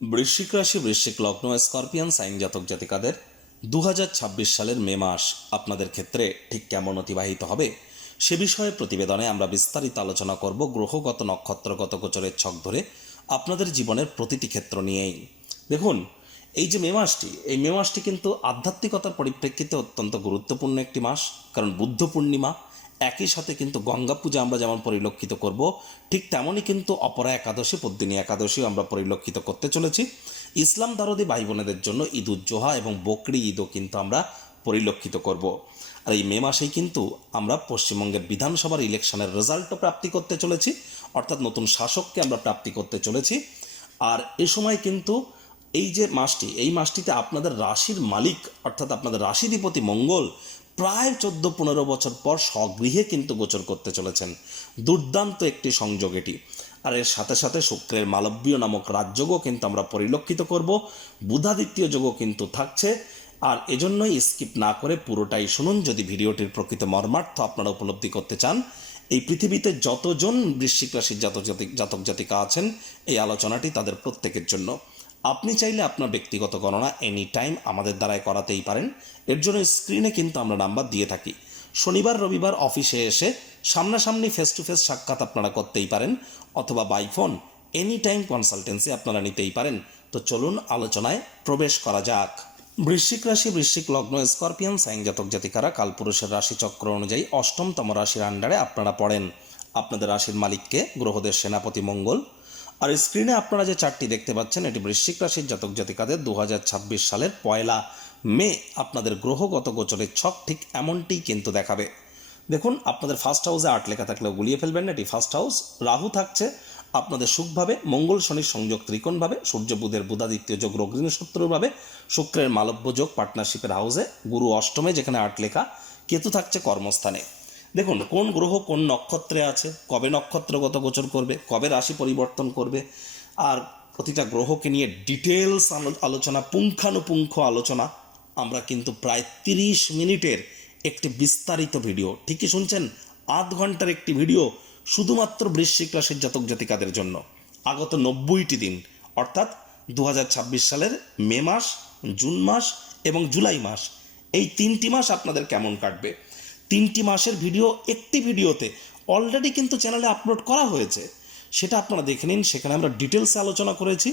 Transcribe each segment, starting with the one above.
বৃশ্চিক রাশি, বৃশ্চিক লগ্ন, স্করপিয়ান সাইন জাতক জাতিকাদের 2026 সালের মে মাস আপনাদের ক্ষেত্রে ঠিক কেমন অতিবাহিত হবে সে বিষয়ে প্রতিবেদনে আমরা বিস্তারিত আলোচনা করব। গ্রহগত নক্ষত্রগত গোচরের ছক ধরে আপনাদের জীবনের প্রতিটি ক্ষেত্র নিয়েই। দেখুন, এই যে মে মাসটি কিন্তু আধ্যাত্মিকতার পরিপ্রেক্ষিতে অত্যন্ত গুরুত্বপূর্ণ একটি মাস। কারণ বুদ্ধ পূর্ণিমা, একই সাথে কিন্তু গঙ্গা পূজা আমরা যেমন পরিলক্ষিত করব, ঠিক তেমনই কিন্তু অপরা একাদশী, পদ্মিনী একাদশীও আমরা পরিলক্ষিত করতে চলেছি। ইসলাম দরদি ভাই বোনেদের জন্য ঈদ উজ্জোহা এবং বকরি ঈদও কিন্তু আমরা পরিলক্ষিত করব। আর এই মে মাসেই কিন্তু আমরা পশ্চিমবঙ্গের বিধানসভার ইলেকশনের রেজাল্টও প্রাপ্তি করতে চলেছি, অর্থাৎ নতুন শাসককে আমরা প্রাপ্তি করতে চলেছি। আর এ সময় কিন্তু এই মাসটিতে আপনাদের রাশির মালিক অর্থাৎ আপনাদের রাশিধিপতি মঙ্গল প্রায় 14-15 বছর পর স্বগৃহে কিন্তু গোচর করতে চলেছেন। দুর্দান্ত একটি সংযোগ এটি। আর এর সাথে সাথে শুক্রের মালব্য নামক রাজযোগও কিন্তু আমরা পরিলক্ষিত করব। বুধাদিত্য যোগও কিন্তু থাকছে। আর এজন্যই স্কিপ না করে পুরোটাই শুনুন যদি ভিডিওটির প্রকৃত মর্মার্থ আপনারা উপলব্ধি করতে চান। এই পৃথিবীতে যতজন বৃশ্চিক রাশির জাতক জাতিকা আছেন, এই আলোচনাটি তাদের প্রত্যেকের জন্য। আপনি চাইলে আপনার ব্যক্তিগত গণনা এনি টাইম আমাদের দ্বারাই করাতেই পারেন। এর জন্য স্ক্রিনে কিন্তু আমরা নাম্বার দিয়ে থাকি। শনিবার রবিবার অফিসে এসে সামনাসামনি ফেস টু ফেস সাক্ষাৎ আপনারা করতেই পারেন, অথবা by phone any time consultancy আপনারা নিতেই পারেন। তো চলুন আলোচনায় প্রবেশ করা যাক। বৃশ্চিক রাশি, বৃশ্চিক লগ্ন, স্করপিয়ান সাইন জাতক জাতিকারা কালপুরুষের রাশিচক্র অনুযায়ী অষ্টমতম রাশির আন্ডারে আপনারা পড়েন। আপনাদের রাশির মালিককে গ্রহদের সেনাপতি মঙ্গল। আর স্ক্রিনে আপনারা যে চার্টটি দেখতে পাচ্ছেন, এটি বৃশ্চিক রাশির জাতক জাতিকাদের 2026 সালের 1 মে আপনাদের গ্রহগত গোচরের ছক ঠিক এমনটিই কিন্তু দেখাবে। দেখুন, আপনাদের ফার্স্ট হাউসে 8 লেখা থাকলেও গুলিয়ে ফেলবেন না, এটি ফার্স্ট হাউস। রাহু থাকছে আপনাদের সুখভাবে, মঙ্গল শনির সংযোগ ত্রিকোণভাবে, সূর্য বুধের বুধাদিত্য যোগ রগ্নি শত্রুভাবে, শুক্রের মালব্য যোগ পার্টনারশিপের হাউসে, গুরু অষ্টমে যেখানে 8 লেখা, কেতু থাকছে কর্মস্থানে। দেখুন কোন গ্রহ কোন নক্ষত্রে আছে, কবে নক্ষত্রগত গোচর করবে, কবে রাশি পরিবর্তন করবে, আর প্রতিটা গ্রহকে নিয়ে ডিটেলস আলোচনা, পুঙ্খানুপুঙ্খ আলোচনা আমরা কিন্তু প্রায় 30 মিনিটের একটি বিস্তারিত ভিডিও, ঠিকই শুনছেন, আধ ঘন্টার একটি ভিডিও শুধুমাত্র বৃশ্চিক রাশির জাতক জাতিকাদের জন্য। আগত 90টি দিন অর্থাৎ 2026 সালের মে মাস, জুন মাস এবং জুলাই মাস, এই 3টি মাস আপনাদের কেমন কাটবে, 3টি মাসের ভিডিও একটি ভিডিওতে অলরেডি কিন্তু চ্যানেলে আপলোড করা হয়েছে। সেটা আপনারা দেখে নিন। সেখানে আমরা ডিটেলসে আলোচনা করেছি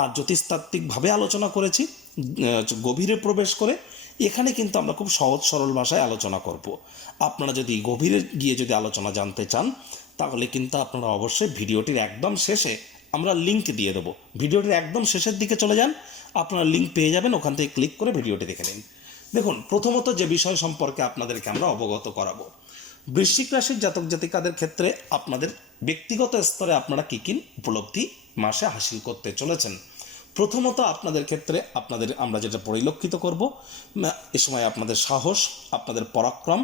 আর জ্যোতিষতাত্ত্বিকভাবে আলোচনা করেছি, গভীরে প্রবেশ করে। এখানে কিন্তু আমরা খুব সহজ সরল ভাষায় আলোচনা করব। আপনারা যদি গভীরে গিয়ে যদি আলোচনা জানতে চান, তাহলে কিন্তু আপনারা অবশ্যই ভিডিওটির একদম শেষে আমরা লিঙ্ক দিয়ে দেবো। ভিডিওটির একদম শেষের দিকে চলে যান, আপনারা লিঙ্ক পেয়ে যাবেন, ওখান থেকে ক্লিক করে ভিডিওটি দেখে নিন। দেখুন, প্রথমত যে বিষয় সম্পর্কে আপনাদেরকে আমরা অবগত করাবো, বৃশ্চিক রাশির জাতক জাতিকাদের ক্ষেত্রে আপনাদের ব্যক্তিগত স্তরে আপনারা কী কী উপলব্ধি মাসে হাসিল করতে চলেছেন। প্রথমত আপনাদের ক্ষেত্রে আমরা যেটা পরিলক্ষিত করব, এ সময় আপনাদের সাহস, আপনাদের পরাক্রম,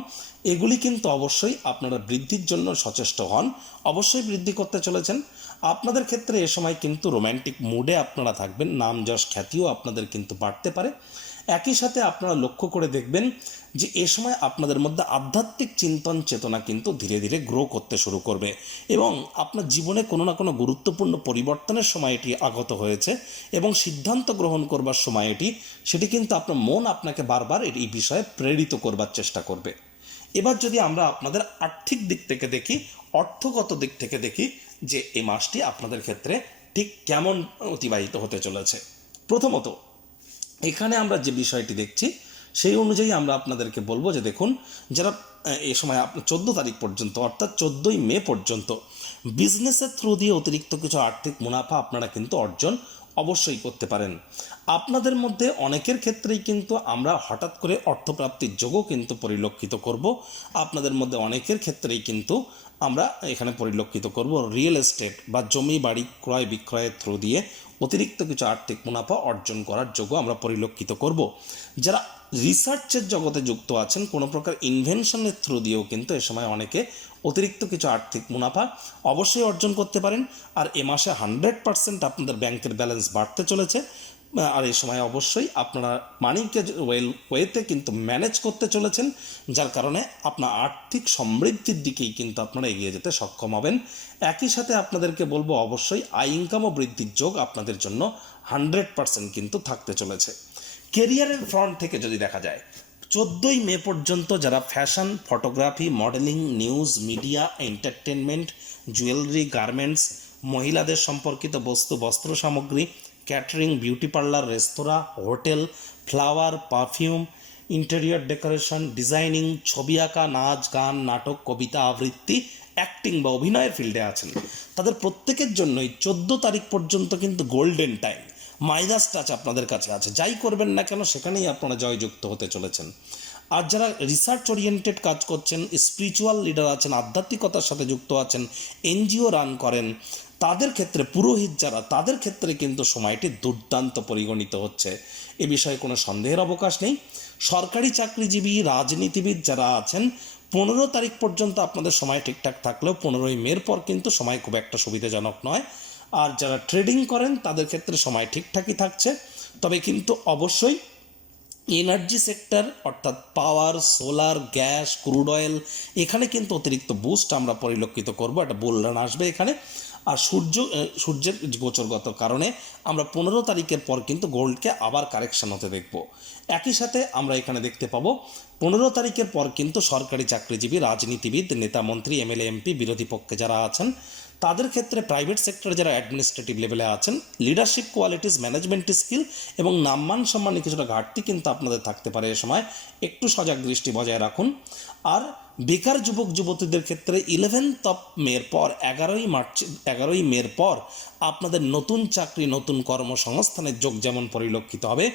এগুলি কিন্তু অবশ্যই আপনারা বৃদ্ধির জন্য সচেষ্ট হন, অবশ্যই বৃদ্ধি করতে চলেছেন। আপনাদের ক্ষেত্রে এ সময় কিন্তু রোম্যান্টিক মুডে আপনারা থাকবেন, নাম যশ খ্যাতিও আপনাদের কিন্তু বাড়তে পারে। একই সাথে আপনারা লক্ষ্য করে দেখবেন যে এ সময় আপনাদের মধ্যে আধ্যাত্মিক চিন্তন চেতনা কিন্তু ধীরে ধীরে গ্রো করতে শুরু করবে এবং আপনার জীবনে কোনো না কোনো গুরুত্বপূর্ণ পরিবর্তনের সময় এটি আগত হয়েছে এবং সিদ্ধান্ত গ্রহণ করবার সময় সেটি কিন্তু আপনার মন আপনাকে বারবার এই বিষয়ে প্রেরিত করবার চেষ্টা করবে। এবার যদি আমরা আপনাদের আর্থিক দিক থেকে দেখি, অর্থগত দিক থেকে দেখি যে এই মাসটি আপনাদের ক্ষেত্রে ঠিক কেমন অতিবাহিত হতে চলেছে। প্রথমত এখানে আমরা যে বিষয়টি দেখছি সেই অনুযায়ী আমরা আপনাদেরকে বলবো যে দেখুন, যারা এই সময় 14 তারিখ পর্যন্ত অর্থাৎ 14ই মে পর্যন্ত বিজনেসের থ্রু দিয়ে অতিরিক্ত কিছু আর্থিক মুনাফা আপনারা কিন্তু অর্জন অবশ্যই করতে পারেন। আপনাদের মধ্যে অনেকের ক্ষেত্রেই কিন্তু আমরা হঠাৎ করে অর্থপ্রাপ্তির যোগও কিন্তু পরিলক্ষিত করব। আপনাদের মধ্যে অনেকের ক্ষেত্রেই কিন্তু আমরা এখানে পরিলক্ষিত করব রিয়েল এস্টেট বা জমি বাড়ি ক্রয় বিক্রয়ের থ্রু দিয়ে অতিরিক্ত কিছু আর্থিক মুনাফা অর্জন করার যোগ্য আমরা পরিলক্ষিত করব। যারা রিসার্চের জগতে যুক্ত আছেন, কোনো প্রকার ইনভেনশনের থ্রু দিয়েও কিন্তু এ সময় অনেকে অতিরিক্ত কিছু আর্থিক মুনাফা অবশ্যই অর্জন করতে পারেন। আর এ মাসে 100% আপনাদের ব্যাংকের ব্যালেন্স বাড়তে চলেছে। আর এই সময় অবশ্যই আপনারা মানিকে ওয়েতে কিন্তু ম্যানেজ করতে চলেছেন, যার কারণে আপনার আর্থিক সমৃদ্ধির দিকেই কিন্তু আপনারা এগিয়ে যেতে সক্ষম হবেন। একই সাথে আপনাদেরকে বলবো অবশ্যই আয় ইনকামও বৃদ্ধির যোগ আপনাদের জন্য 100% কিন্তু থাকতে চলেছে। কেরিয়ারের ফ্রন্ট থেকে যদি দেখা যায়, 14ই মে পর্যন্ত যারা fashion, photography, modelling, news, media, entertainment, jewellery, garments, মহিলাদের সম্পর্কিত বস্তু, বস্ত্র সামগ্রী, ক্যাটারিং, বিউটি পার্লার, রেস্তোরাঁ, hotel, flower, perfume, interior decoration, designing, ছবি আঁকা, নাচ, গান, নাটক, কবিতা আবৃত্তি, অ্যাক্টিং বা অভিনয়ের ফিল্ডে আছেন, তাদের প্রত্যেকের জন্যই 14 তারিখ পর্যন্ত কিন্তু গোল্ডেন টাইম, মাইনাস টাচ আপনাদের কাছে আছে। যাই করবেন না কেন সেখানেই আপনারা জয়যুক্ত হতে চলেছেন। আর যারা রিসার্চ ওরিয়েন্টেড কাজ করছেন, স্পিরিচুয়াল লিডার আছেন, আধ্যাত্মিকতার সাথে যুক্ত আছেন, এনজিও রান করেন, তাদের ক্ষেত্রে, পুরোহিত যারা, তাদের ক্ষেত্রে কিন্তু সময়টি দুর্দান্ত পরিগণিত হচ্ছে, এ বিষয়ে কোনো সন্দেহের অবকাশ নেই। সরকারি চাকরিজীবী, রাজনীতিবিদ যারা আছেন, 15 তারিখ পর্যন্ত আপনাদের সময় ঠিকঠাক থাকলেও 15ই মের পর কিন্তু সময় খুব একটা সুবিধাজনক নয়। আর যারা ট্রেডিং করেন তাদের ক্ষেত্রে সময় ঠিকঠাকই থাকছে, তবে কিন্তু অবশ্যই এনার্জি সেক্টর অর্থাৎ পাওয়ার, সোলার, গ্যাস, ক্রুড অয়েল, এখানে কিন্তু অতিরিক্ত বুস্ট আমরা পরিলক্ষিত করব, একটা বুলরান আসবে এখানে। আর সূর্যের গোচরগত কারণে আমরা 15 তারিখের পর কিন্তু গোল্ডকে আবার কারেকশন হতে দেখব। একই সাথে আমরা এখানে দেখতে পাবো 15 তারিখের পর কিন্তু সরকারি চাকরিজীবী, রাজনীতিবিদ, নেতা, মন্ত্রী, এমএলএ, এমপি, বিরোধী পক্ষে যারা আছেন, তাদের ক্ষেত্রে প্রাইভেট সেক্টরে যারা অ্যাডমিনিস্ট্রেটিভ লেভেলে আছেন, লিডারশিপ কোয়ালিটিস, ম্যানেজমেন্ট স্কিল এবং নাম্মান সম্মানে কিছুটা ঘাটতি কিন্তু আপনাদের থাকতে পারে। এ সময় একটু সজাগ দৃষ্টি বজায় রাখুন। আর বেকার যুবক যুবতীদের ক্ষেত্রে 11 মের পর 11ই মের পর আপনাদের নতুন চাকরি, নতুন কর্মসংস্থানের যোগ যেমন পরিলক্ষিত হবে,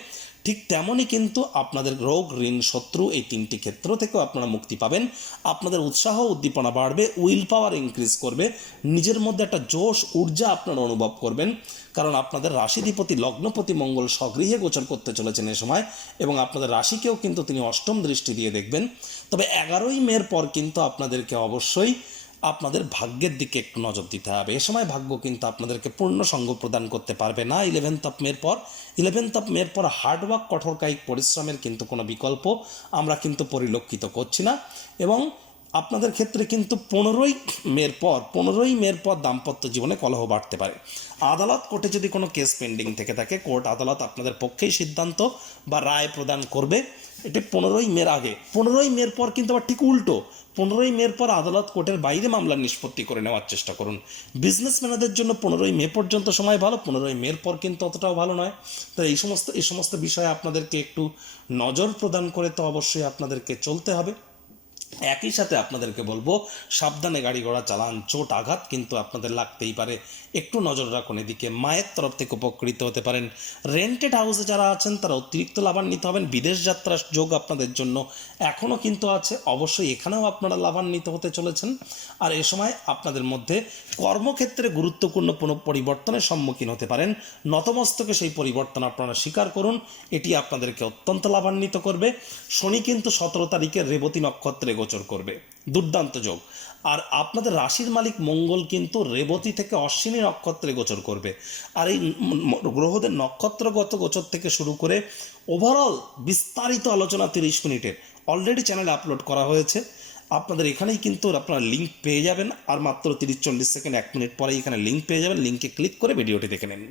ঠিক তেমনই কিন্তু আপনাদের রোগ, ঋণ, শত্রু, এই 3টি ক্ষেত্র থেকেও আপনারা মুক্তি পাবেন। আপনাদের উৎসাহ, উদ্দীপনা বাড়বে, উইল পাওয়ার ইনক্রিজ করবে, নিজের মধ্যে একটা জোশ, ঊর্জা আপনারা অনুভব করবেন, কারণ আপনাদের রাশিধিপতি, লগ্নপতি মঙ্গল স্বগৃহে গোচর করতে চলেছেন এ সময়, এবং আপনাদের রাশিকেও কিন্তু তিনি অষ্টম দৃষ্টি দিয়ে দেখবেন। তবে 11ই মের পর কিন্তু আপনাদেরকে অবশ্যই আপনাদের ভাগ্যের দিকে একটু নজর দিতে হবে। এ সময় ভাগ্য কিন্তু আপনাদেরকে পূর্ণ সঙ্গ প্রদান করতে পারবে না 11 মের পর হার্ডওয়ার্ক, কঠোর কায়িক পরিশ্রমের কিন্তু কোনো বিকল্প আমরা কিন্তু পরিলক্ষিত করছি না। এবং আপনাদের ক্ষেত্রে কিন্তু 15ই মের পর দাম্পত্য জীবনে কলহ বাড়তে পারে। আদালত, কোর্টে যদি কোনো কেস পেন্ডিং থেকে থাকে, কোর্ট আদালত আপনাদের পক্ষেই সিদ্ধান্ত বা রায় প্রদান করবে। এটি 15ই মের আগে। 15ই মের পর কিন্তু আবার ঠিক উল্টো, 15ই মের পর আদালত, কোর্টের বাইরে মামলার নিষ্পত্তি করে নেওয়ার চেষ্টা করুন। বিজনেসম্যানদের জন্য 15ই মে পর্যন্ত সময় ভালো, 15ই মের পর কিন্তু অতটাও ভালো নয়। তো এই সমস্ত বিষয়ে আপনাদেরকে একটু নজর প্রদান করে তো অবশ্যই আপনাদেরকে চলতে হবে। একই সাথে আপনাদেরকে বলবো সাবধানে গাড়ি ঘোড়া চালান, চোট আঘাত কিন্তু আপনাদের লাগতেই পারে, একটু নজর রাখুন এদিকে। মায়ের তরফ থেকে উপকৃত হতে পারেন। রেন্টেড হাউসে যারা আছেন তারা অতিরিক্ত লাভান্বিত হবেন। বিদেশ যাত্রার যোগ আপনাদের জন্য এখনও কিন্তু আছে, অবশ্যই এখানেও আপনারা লাভান্বিত হতে চলেছেন। আর এ সময় আপনাদের মধ্যে কর্মক্ষেত্রে গুরুত্বপূর্ণ কোনো পরিবর্তনের সম্মুখীন হতে পারেন। নতমস্তকে সেই পরিবর্তন আপনারা স্বীকার করুন, এটি আপনাদেরকে অত্যন্ত লাভান্বিত করবে। শনি কিন্তু 17 তারিখে রেবতী নক্ষত্রে গোচর করবে, দুর্দান্ত যোগ। আর আপনাদের রাশির মালিক মঙ্গল কিন্তু রেবতী থেকে অশ্বিনী নক্ষত্রে গোচর করবে। আর এই গ্রহদের নক্ষত্রগত গোচর থেকে শুরু করে ওভারঅল বিস্তারিত আলোচনা 30 মিনিটের অলরেডি চ্যানেলে আপলোড করা হয়েছে। আপনাদের এখানেই কিন্তু আপনারা লিঙ্ক পেয়ে যাবেন, আর মাত্র 30-40 সেকেন্ড, 1 মিনিট পরেই এখানে লিঙ্ক পেয়ে যাবেন। লিঙ্কে ক্লিক করে ভিডিওটি দেখে নিন।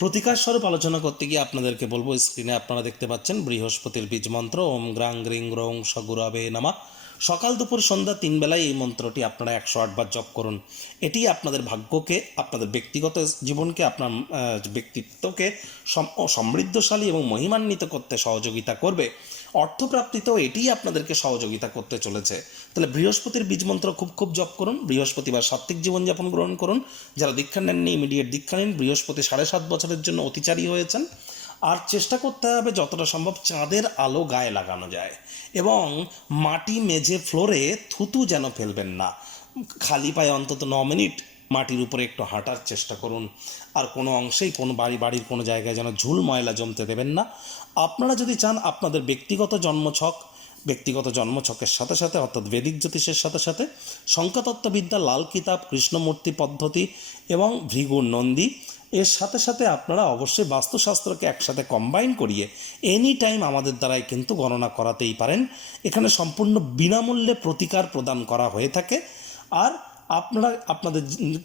প্রতিকার স্বরূপ আলোচনা করতে গিয়ে আপনাদেরকে বলবো, স্ক্রিনে আপনারা দেখতে পাচ্ছেন বৃহস্পতির বীজ মন্ত্র ওম গ্রাং গ্রিং গ্রং সগুরাবে নামা। সকাল, দুপুর, সন্ধ্যা 3 বেলায় এই মন্ত্রটি আপনারা 108 বার জপ করুন। এটি আপনাদের ভাগ্যকে, আপনাদের ব্যক্তিগত জীবনকে, আপনার ব্যক্তিত্বকে সমৃদ্ধশালী এবং মহিমান্বিত করতে সহযোগিতা করবে। অর্থপ্রাপ্তিতেও এটিই আপনাদেরকে সহযোগিতা করতে চলেছে। তাহলে বৃহস্পতির বীজ মন্ত্র খুব জপ করুন। বৃহস্পতিবার সাত্ত্বিক জীবনযাপন গ্রহণ করুন। যারা দীক্ষা নেননি ইমিডিয়েট দীক্ষা নিন। বৃহস্পতি 7.5 বছরের জন্য অতিচারী হয়েছেন। আর চেষ্টা করতে হবে যতটা সম্ভব চাঁদের আলো গায়ে লাগানো যায়, এবং মাটি, মেঝে, ফ্লোরে থুতু যেন ফেলবেন না। খালি পায়ে অন্তত 9 মিনিট মাটির উপরে একটু হাঁটার চেষ্টা করুন। আর কোনো অংশেই কোনো বাড়ির কোনো জায়গায় যেন ঝুল ময়লা জমতে দেবেন না। আপনারা যদি চান আপনাদের ব্যক্তিগত জন্মছকের সাথে সাথে অর্থাৎ বেদিক জ্যোতিষের সাথে সাথে সংখ্যাতত্ত্ববিদ্যা, লাল কিতাব, কৃষ্ণমূর্তি পদ্ধতি এবং ভৃগুর নন্দী এর সাথে সাথে আপনারা অবশ্যই বাস্তুশাস্ত্রকে একসাথে কম্বাইন করিয়ে এনি টাইম আমাদের দ্বারাই কিন্তু গণনা করাতেই পারেন। এখানে সম্পূর্ণ বিনামূল্যে প্রতিকার প্রদান করা হয়ে থাকে। আর আপনাদের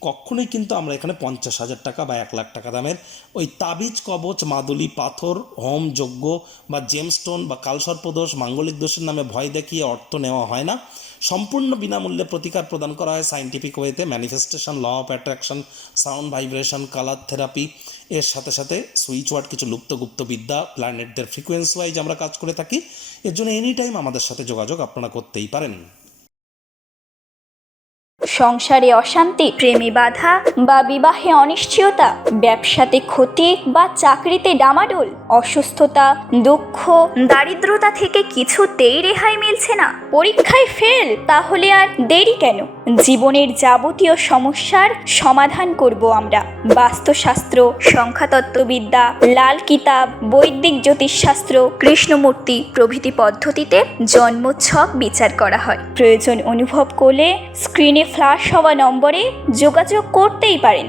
কখনোই কিন্তু আমরা এখানে 50,000 টাকা বা 1 লাখ টাকা দামের ওই তাবিজ, কবচ, মাদুলি, পাথর, হোম যজ্ঞ বা জেমস্টোন বা কালসর্পদোষ, মাঙ্গলিক দোষের নামে ভয় দেখিয়ে অর্থ নেওয়া হয় না। সম্পূর্ণ বিনামূল্যে প্রতিকার প্রদান করা হয় সায়েন্টিফিক ওয়েতে। Manifestation, law of attraction, sound vibration, colour therapy, এর সাথে সাথে সুইচ ওয়ার্ড, কিছু লুপ্তগুপ্ত বিদ্যা, প্ল্যানেটদের ফ্রিকোয়েন্সি ওয়াইজ আমরা কাজ করে থাকি। এর জন্য এনি টাইম আমাদের সাথে যোগাযোগ আপনারা করতেই পারেন। সংসারে অশান্তি, প্রেমে বাধা বা বিবাহে অনিশ্চয়তা, ব্যবসাতে ক্ষতি বা চাকরিতে ডামাডোল, অসুস্থতা, দুঃখ, দারিদ্রতা থেকে কিছুতেই রেহাই মিলছে না, পরীক্ষায় ফেল, তাহলে আর দেরি কেন? জীবনের যাবতীয় সমস্যার সমাধান করব আমরা। বাস্তুশাস্ত্র, সংখ্যাতত্ত্ববিদ্যা, লাল কিতাব, বৈদিক জ্যোতিষশাস্ত্র, কৃষ্ণমূর্তি প্রভৃতি পদ্ধতিতে জন্মছক বিচার করা হয়। প্রয়োজন অনুভব করলে স্ক্রিনে ফ্ল্যাশ হওয়া নম্বরে যোগাযোগ করতেই পারেন।